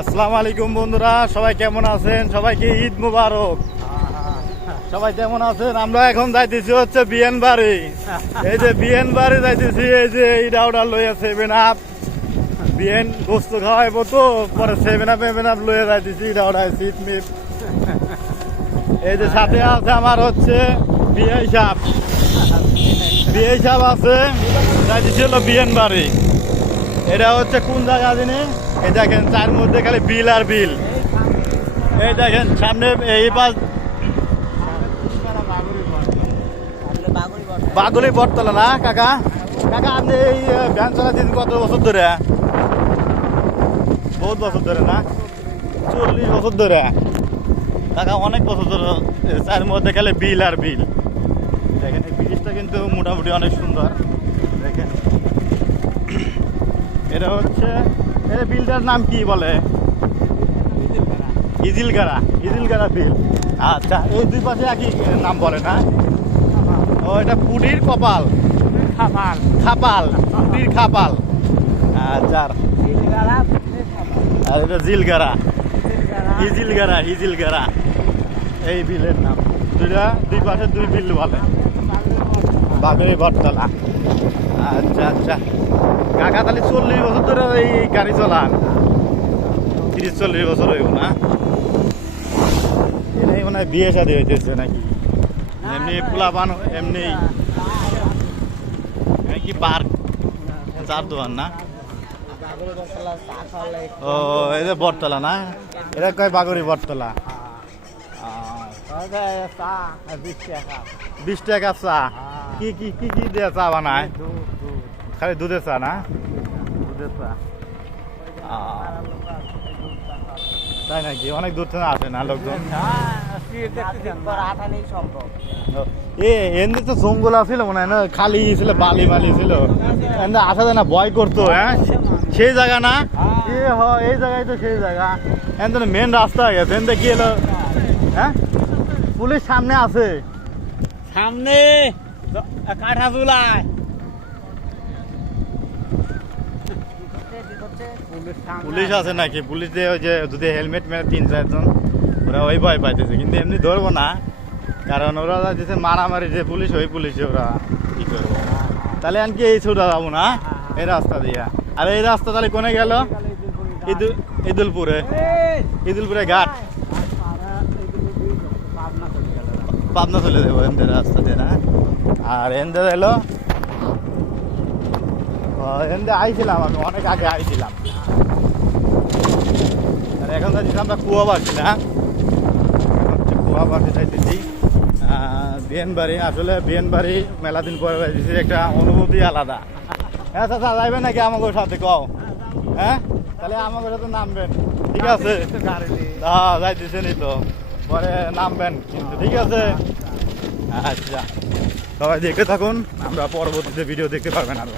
আসসালামু আলাইকুম বন্ধুরা, সবাই কেমন আছেন? সবাইকে ঈদ মুবারক। সবাই কেমন আছেন? আমরা এখন যাইতেছি হচ্ছে বিএন বাড়ি। এই যে বিএন বাড়ি যাইতেছি, এই যে ইডা ওটা লইয়া সেভেন আপ বিএন গোস্ত খাওয়াইবো তো, পরে সেভেন আপ সেভেন আপ লইয়া যাইতেছি ইডা ওটা সিট মিট। এই যে সাথে আছে আমার হচ্ছে বিয়ে সাপ বিয়ে সাপ আছে, যাইতেছি হলো বিএন বাড়ি। এটা হচ্ছে কোন জায়গা জানি? এই দেখেন চার মধ্যে খালি বিল আর বিল। এই দেখেন, সামনে এই পাশ বাগুলি বটতলা না, কাকা? কাকা, আপনি এই ভ্যান চালাচ্ছেন কত বছর ধরে? বহুত বছর ধরে না? চল্লিশ বছর ধরে। কাকা, অনেক বছর ধরে চার মধ্যে খালি বিল আর বিল। দেখেন, এই ব্রিজটা কিন্তু মোটামুটি অনেক সুন্দর। দেখেন। এটা হচ্ছে এটা বিলটার নাম কি বলে? ইজিলগাড়া। ইজিলগাড়া বিল। আচ্ছা এই দুই পাশে একই নাম বলে না? ও এটা পুডির কপাল। খামাল খাপাল পুডির খাপাল। আচ্ছা। আর- এটা জিলগাড়া। ইজিলগাড়া। ইজিলগাড়া এই বিলের নাম। দুইটা দুই পাশে দুই বিল বলে। বাগড়ি বটতলা। আচ্ছা আচ্ছা। কাকা তাহলে চল্লিশ বছর ধরে এই গাড়ি চালান। তিরিশ চল্লিশ বছর হইব না? এটাই মনে হয় বিয়ে শাদি হইতেছে নাকি? এমনি পোলাপান এমনি কি পার্ক চার দোকান না? ও এই যে বটতলা না? এটা কয় বাগড়ি বটতলা? বিশ টাকা। চা? কি কি কি কি দিয়ে চা বানায়? খালি দুধের চা না? দুধের চা। তাই নাকি? অনেক দূর থেকে আসে না লোকজন? এ এমনি তো জঙ্গল আছিল মনে হয় না? খালি ছিল বালি বালি ছিল। এমনি আসা যায় না ভয় করতো হ্যাঁ? সেই জায়গা না? এ হ এই জায়গায় তো সেই জায়গা। এখান মেন রাস্তা হয়ে গেছে। এখান কি এলো। হ্যাঁ? পুলিশ সামনে আছে। সামনে! পুলিশ আছে নাকি? পুলিশ দিয়ে যে হেলমেট চারজন, ওরা ওই ধরবো না, কারণ ওরা মারামারি যে পুলিশ, ওই পুলিশে ওরা কি করব? তাহলে আনকি এই ছুটা যাব না, এই রাস্তা দিয়া। আর এই রাস্তা তাহলে কোনে গেল? ইদুল ইদুলপুরে ইদুলপুরে ঘাট। পাবনা চলে যাব রাস্তা দিয়ে না? আর এমদে এলো এমদে আইছিলাম আমি, অনেক আগে আইছিলাম। আর এখন যাচ্ছি আমরা কুয়াবাসী না হচ্ছে কুয়াবাসী যাইতেছি। বিয়েনবাড়ি, আসলে বিয়েনবাড়ি মেলা দিন পরে যাইতেছি, একটা অনুভূতি আলাদা। হ্যাঁ চাচা, যাইবেন নাকি আমাকে সাথে, কও? হ্যাঁ? তাহলে আমাকে সাথে নামবেন, ঠিক আছে? হ্যাঁ যাইতেছেনই তো, পরে নামবেন কিন্তু, ঠিক আছে? আচ্ছা। সবাই দেখে থাকুন আমরা পরবর্তীতে ভিডিও দেখতে পারবেন আরও।